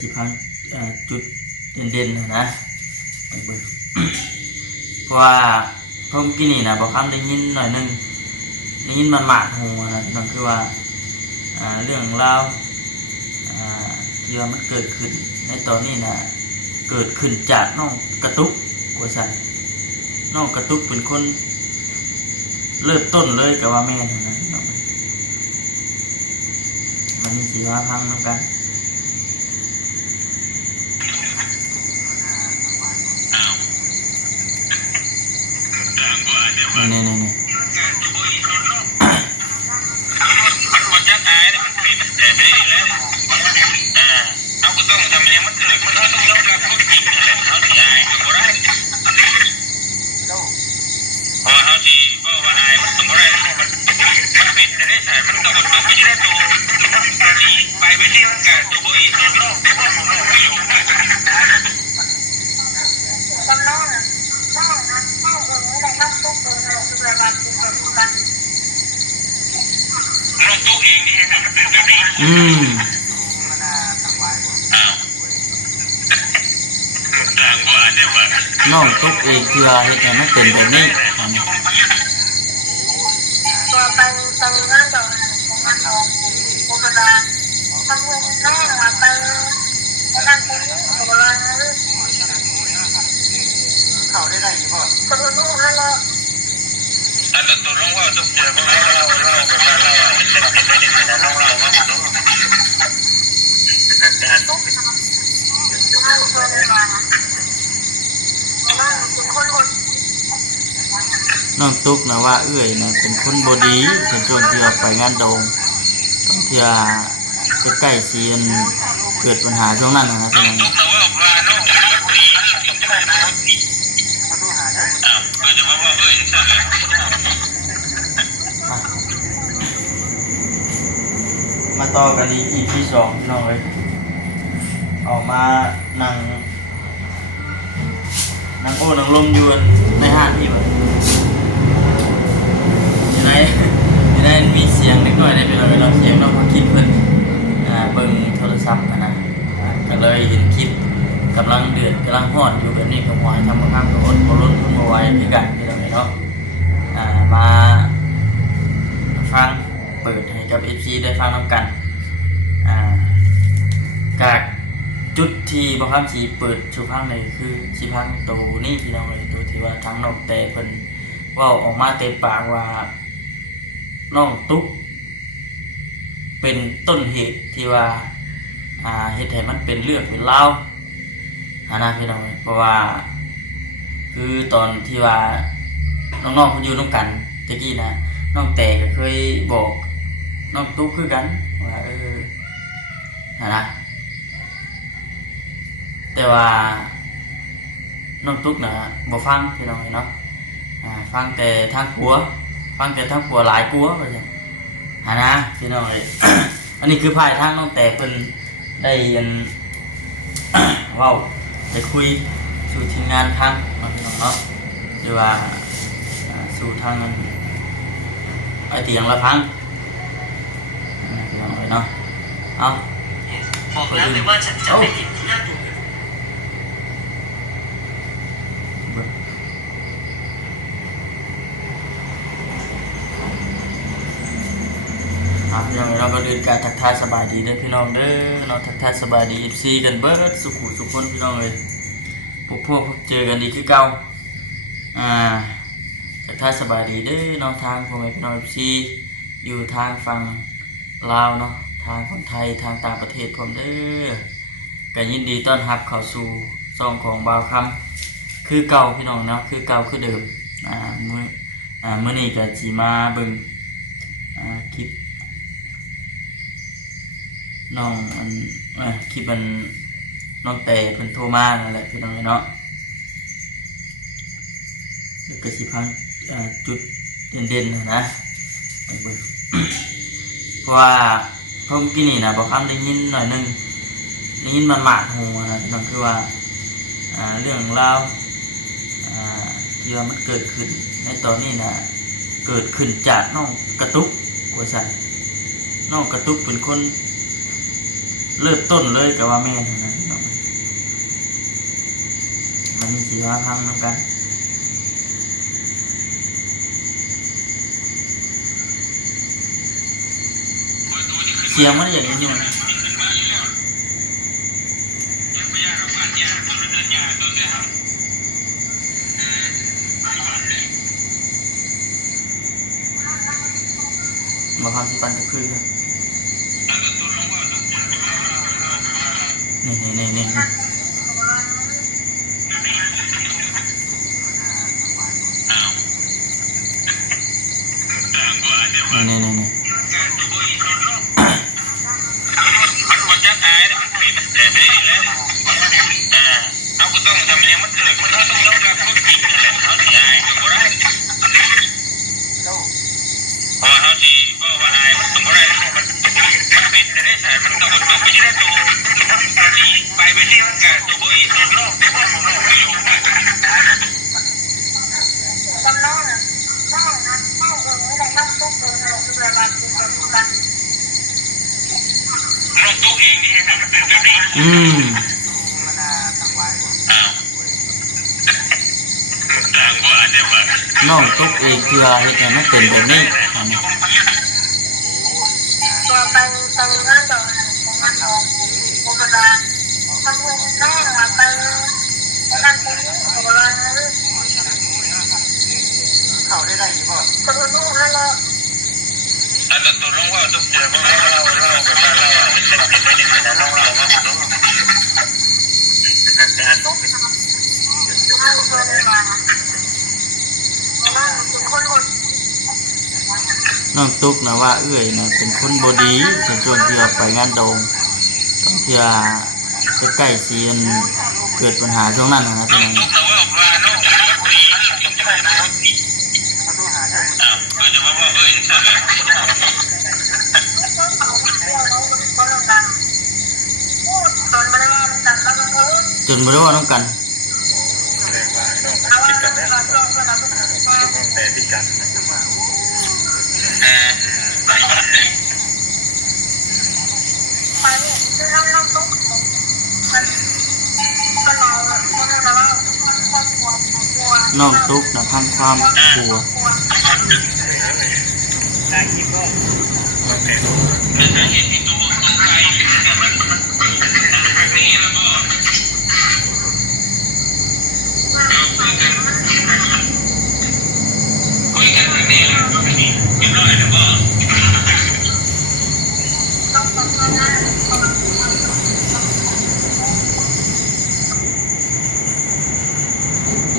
ที่พังจุดเด่นๆนะเพราะว่าเพิ่มกินนี่นะบอกคำได้ยินหน่อยนึงได้ยินมันหมาดหูนะนั่นคือว่าเรื่องราวที่ว่ามันเกิดขึ้นในตอนนี้นะเกิดขึ้นจากน้องกระตุกว่าสั่นน้องกระตุกเป็นคนเริ่มต้นเลยกับว่าแม่นะมันมีสีว่าพังน้ำกันนี่น้องตุ๊กเองคือเหตุการณ์มันเป็นแบบนี้ตัวไปงานดอกของงานออกโบราณทำเงินแม่ไปนั่นตรงนี้โบราณเขาได้ป่ะคนนู้นฮัลโหลอันนั้นตัวน้องว่าตุ๊กเจอพวกเราน้องตุ๊กนะว่านะเป็นคนบดีเป็นช่วงที่ไปงานโดมต้องเที่ยวใกล้ๆเสียนเกิดปัญหาช่วงนั้นนะที่นั้นมาต่อกันอีก EP 2น้องเลยออกมานั่งโอ้นั่งลมอยู่ในห้างที่แบบยังไงมีเสียงนิดหน่อยได้เป็นเราเสียงเราพอคิดเพิ่นเบิ่งโทรศัพท์นะก็เลยเห็นคลิปกำลังเดือดกำลังฮอดอยู่แบบนี้ก็หวายทำข้ามกับอดพอล้นขึ้นมาไว้ที่กันที่เราเนาะมาฟังเปิดให้กับ FC ได้ฟังน้ำกันจากจุดที่บ่ครับสิเปิดชูพังเลยคือสิพังตัวนี้พี่น้องเลยตัวที่ว่าทั้งนกแต่เพิ่นเว้าออกมาเต็มปากว่าน้องตุ๊กเป็นต้นเหตุที่ว่าเฮ็ดให้มันเป็นเรื่องเป็นราวนะพี่น้องเพราะว่าคือตอนที่ว่าน้องๆเพิ่นอยู่ร่วมกันตะกี้นะน้องแต่ก็เคยบอกน้องตุ๊กคือกันว่านะแต่ว่าน้องตุ๊กนะบ่ฟังพี่น้องเนาะฟังแต่ทางผัวหลายกลัวว่าจังนะพี่น้องเอ้ย อันนี้คือภายทางน้องแต่เพิ่นได้ยิน เว้าได้คุยสู่ทีมงานทางพี่น้องเนาะหรือว่าสู่ทางไอเตียงละพังพี่น้องเอ้ยเนาะเอาบอกแล้วเลยว่าฉันจะไม่ผิดที่หน้าตัวยังเราก็เดินการทักทายสบายดีเด้อพี่น้องเด้อเราทักทายสบายดี FC กันเบิดสุขุสุขคนพี่น้องเลยพวกเจอกันดีคือเก่าทักทายสบายดีเด้อน้องทางพ่อแม่พี่น้อง FC อยู่ทางฝั่งลาวเนาะทางคนไทยทางต่างประเทศผมเด้อก็ยินดีต้อนรับเข้าสู่ช่องของบ่าวคำคือเก่าพี่น้องเนาะคือเก่าคือเดิมมื้อนี้ก็สิมาเบิ่งคลิปน้องคลิปมันน้องแต่เพิ่นโทรมานั่นแหละพี่น้องเนาะก็สิพังจุดเด่นๆนะเพราะว่าเพิ่มกินนี่นะบอกคำได้ยินหน่อยนึงได้ยินมันหมาดหูนะนั่นคือว่าเรื่องราวที่ว่ามันเกิดขึ้นในตอนนี้นะเกิดขึ้นจากน้องกระตุกว่าสั่นน้องกระตุกเป็นคน เริ่มต้นเลยก็ว่าแม่นนะมันนี่สิว่าพังนำกันเสียงมันอย่างนี้อยู่มาความสิปันจะขึ้นเลยนี่นี่นี่นี่นี่นี่นี่น้องตุ๊กเองเพื่อให้แต่ไม่เป็นแบบนี้ตัวไปงานดอกของงานออกโบราณทำเงินแม่ว่าไปนั่นตรงนี้โบราณเขาได้อีกบ่ก็รู้แล้วล่ะอันตัวลงว่าต้องเจอว่าเราน้องตุ๊กนะว่าเอื้อยนะเป็นคนบดีฉันชวนเที่ยวไปงานดงต้องเที่ยวใกล้ๆเซียนเกิดปัญหาช่วงนั้นนะที่นั่นจนไม่รู้ว่าต้องกันน้องตุ๊กนะพังความกลัว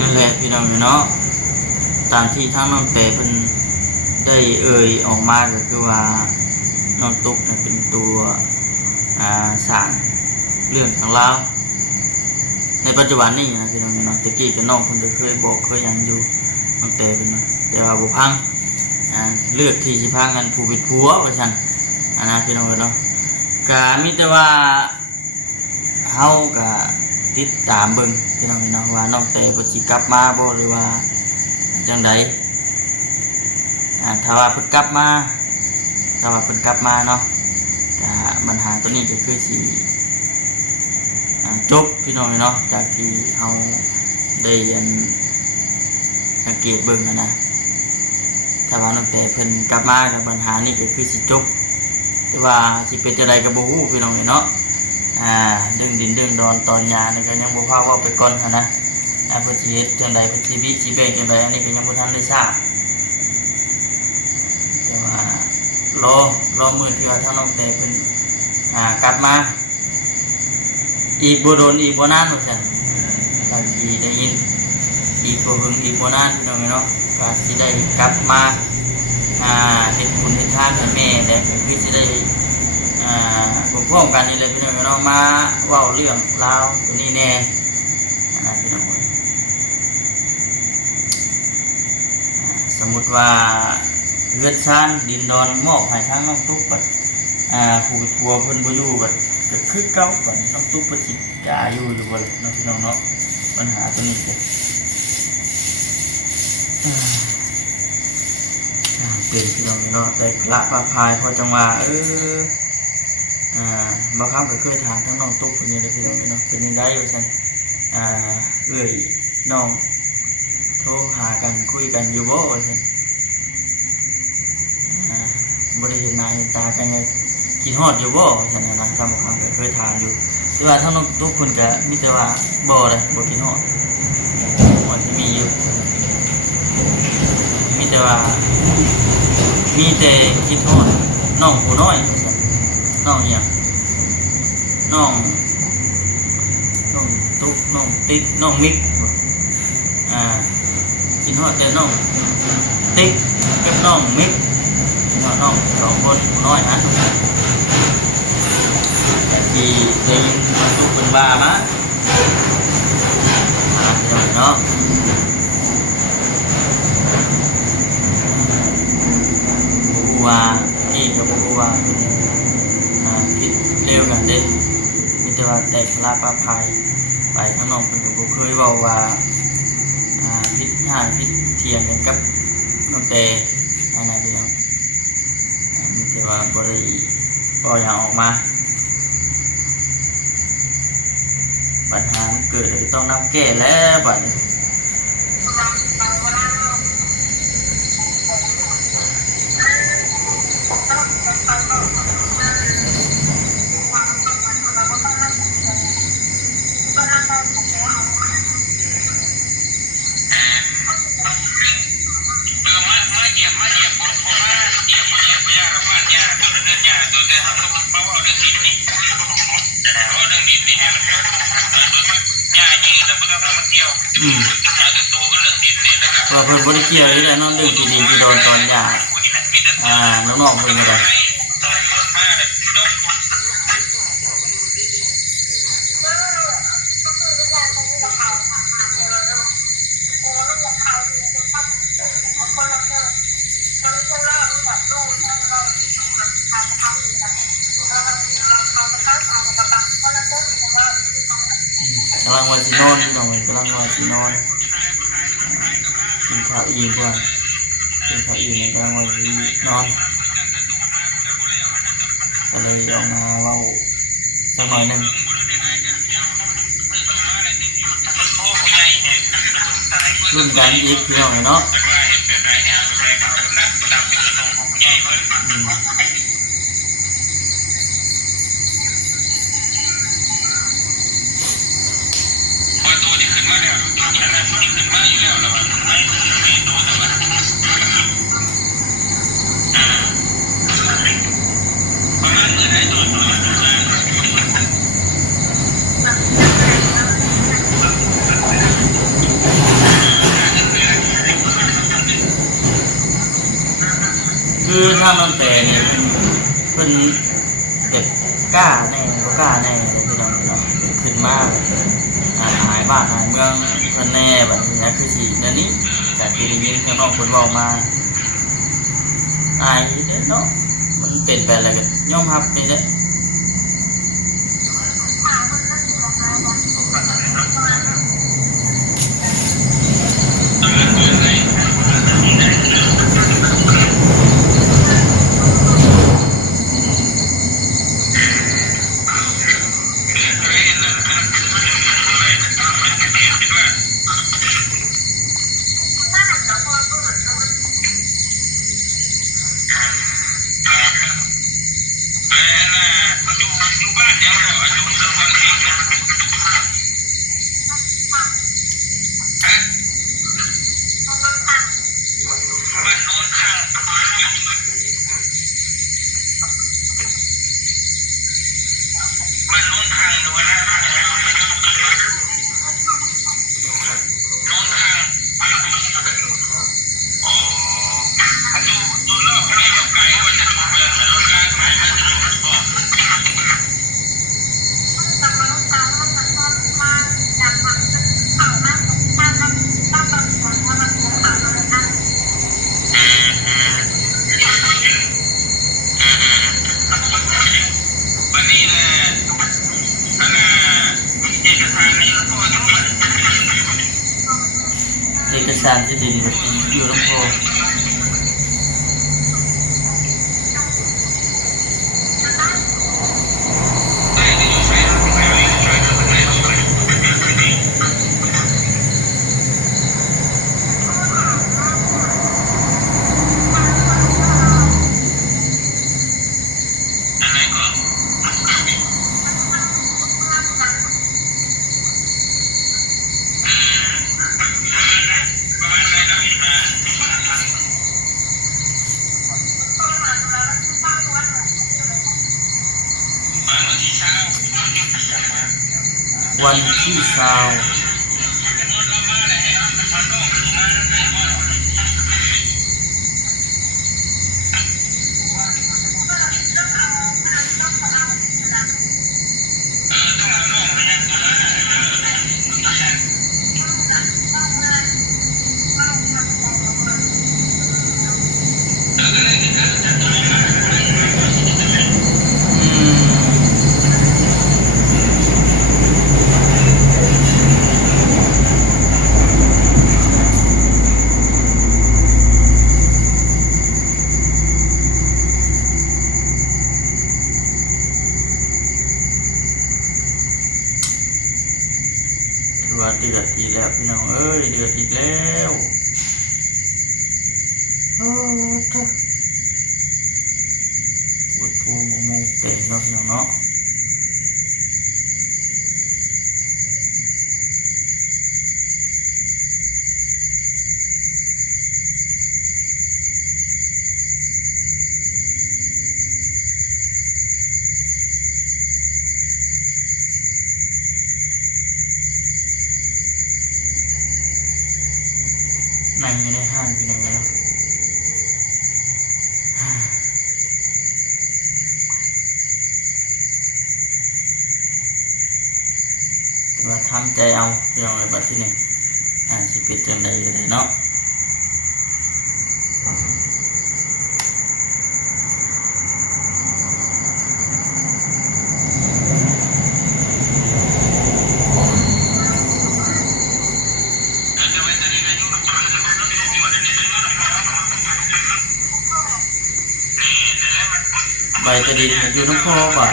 นั่นแหละพี่น้องเนาะตามที่ทั้งน้องแต่เป็นได้ออกมาก็คือว่าน้องตุ๊กเป็นตัวสร้างเรื่องของเราในปัจจุบันนี่นะพี่น้องเนาะตะกี้กับน้องคนเดียวเคยบอกเคยยังอยู่น้องแต่เป็นแต่ว่าบุพังเลือกที่สิพังกันผู้เป็นผัวว่าซั่นนะพี่น้องเนาะก็มีแต่ว่าเฮาก็ติดตามเบิ่งพี่น้องเนาะว่าน้องแต่เพิ่นสิกลับมาบ่หรือว่าจังไดถ้าว่าเพิ่นกลับมาเนาะก็ปัญหาตัวนี้ก็คือสิจบพี่น้องเนาะจากที่เฮาได้สังเกตเบิ่งนะถ้าว่าน้องแต่เพิ่นกลับมากับปัญหานี้ก็คือสิจบแต่ว่าสิเป็นจังไดก็บ่ฮู้พี่น้องเนาะเรื่องดินเรื่องดอนตอนยานี่ก็ยังบ่พาว่าไปก่อนนะเพิ่นสิเฮ็ดจังไดเพิ่นสิบิสิเบกจังไดอันนี้ก็ยังบ่ทันได้ทราบแต่ว่ารอมื้อที่ว่าทางน้องแต่เพิ่นกลับมาอีกบ่โดนอีกบ่นานว่าซั่นบางทีได้ยินอีกบ่หึงอีกบ่นานพี่น้องเนาะก็สิได้กลับมาเฮ็ดบุญเฮ็ดทานให้แม่แต่คือสิได้พร้อมกันนี่เลยพี่น้องเนาะมาเว้าเรื่องราวตัวนี้แน่พี่น้องสมมุติว่าเรือนชานดินดอนมอบให้ทางน้องตุ๊กบัดผู้ทัวเพิ่นบ่อยู่บัดก็คือเก่าก่อนน้องตุ๊กเพิ่นสิกล้าอยู่หรือบ่ล่ะพี่น้องเนาะปัญหาตัวนี้ก็เป็นพี่น้องเนาะได้ละพาพายพอจังว่า บางครั้งก็เคยถามทั้งน้องตุ๊กคนนี้เลยพี่น้องเนาะเป็นยังไงว่าซั่นเอ้ยน้องโทรหากันคุยกันอยู่บ่ว่าซั่นบ่ได้เห็นหน้าเห็นตากันไงกินฮอดอยู่บ่ว่าซั่นนะทำบางครั้งก็เคยถามอยู่แต่ว่าทั้งน้องตุ๊กเพิ่นก็มีแต่ว่าบ่เลยบ่กินฮอดที่มีอยู่มีแต่ว่ามีแต่คิดฮอดน้องผู้น้อยน้องเหี่ยน้องตุ๊กน้องติ๊กน้องมิกคิดฮอดแต่น้องติ๊กกับน้องมิกน้องสองคนผู้น้อยนะที่ได้ยินมาตุ๊กเป็นบ้ามาเนาะว่าที่กับว่าคิดเร็วกันเด้มีแต่ว่าแตกลาปลาพายไปข้างนอกเป็นกับเคยบอกว่าพิษห่างพิษเทียงกันกับน้องเตอะไรพี่น้องมีแต่ว่าบริปล่อยออกมาปัญหาเกิดเลยต้องนำแก้แล้วบัดนี้ว่าเพิ่นบ่ได้เกี่ยวเลยแหละน้องเรื่องที่ดินที่โดนตอนหย่าน้องๆเพิ่นก็ได้กำลังว่าสินอนน้องกำลังว่าสินอนกินข้าวอิ่มก่อนกินข้าวอิ่มแล้วกำลังว่าสินอนก็เลยออกมาเว้าสักหน่อยนึงรุ่นกันอีกพี่น้องเนาะคือทางน้องแต่เนี่ยเพิ่นแบบกล้าแน่ก็กล้าแน่เลยพี่น้องเนาะขึ้นมาหายบ้านหายเมืองเพิ่นแน่แบบนี้นะคือสิเดี๋ยวนี้จากที่ได้ยินข้างนอกเพิ่นเว้ามาอายเนาะมันเป็นไปอะไรกันยอมรับนี่แหละเอกสารที่ดินอยู่ลำโพง วันที่20ว่าเดือดอีกแล้วพี่น้องเอ้ยเดือดอีกแล้วปวดพูมงเต่งเนาะพี่น้องเนาะนั่งอยู่ในห้างพี่น้องเนาะแต่ว่าทำใจเอาพี่น้องในบัดที่นี่สิเป็นจังใดก็ได้เนาะใบตะดินมันอยู่น้ำพอบ่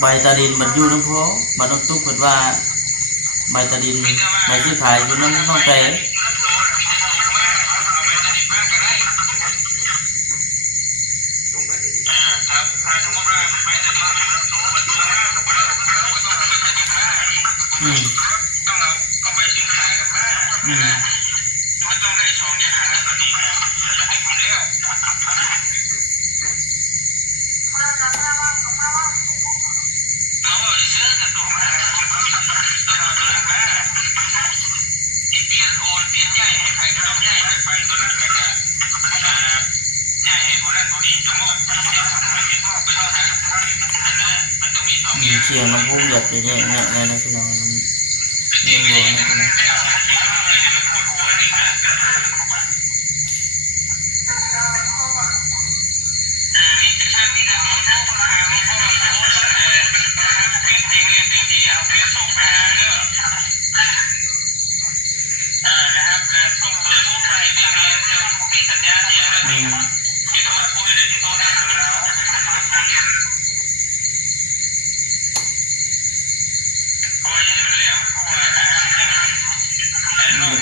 ใบตะดินมันอยู่น้ำพอมันต้องตุ๊กเกิดว่าใบตะดินใบที่ขายอยู่น้ำน้องแต่เชียงน้ำพุหยดอย่างเงี้ยเนี่ยนะพี่น้องนี่รวมนะ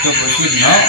จบไปขึ้นเนาะ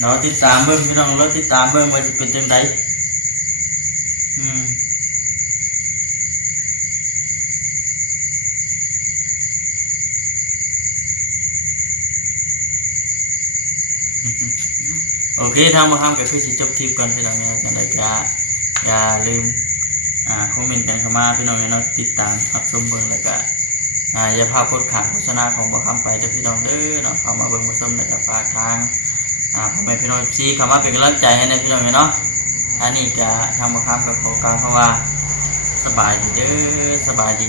เราติดตามเบิ้งพี่น้องเราติดตามเบิ้งว่าจะเป็นจังไดโอเคทางมาทำกับพี่สิจบคลิปก่อนพี่น้องเนี่ยจังไดก็อย่าลืมคอมเมนต์กันเข้ามาพี่น้องเนี่ยเนาะติดตามรับชมเบิ้งแล้วก็อย่าพาโฆษณาโฆษณาของบ่คำไปเด้อพี่น้องเด้อเนาะเข้ามาเบิ่งมาชมแล้วก็ฝากทางพ่อแม่พี่น้องที่เข้ามาเป็นกำลังใจให้ในพี่น้องเนาะอันนี้ก็ทางบ่คำกับขอกล่าวคำว่าสบายดีเด้อสบายดี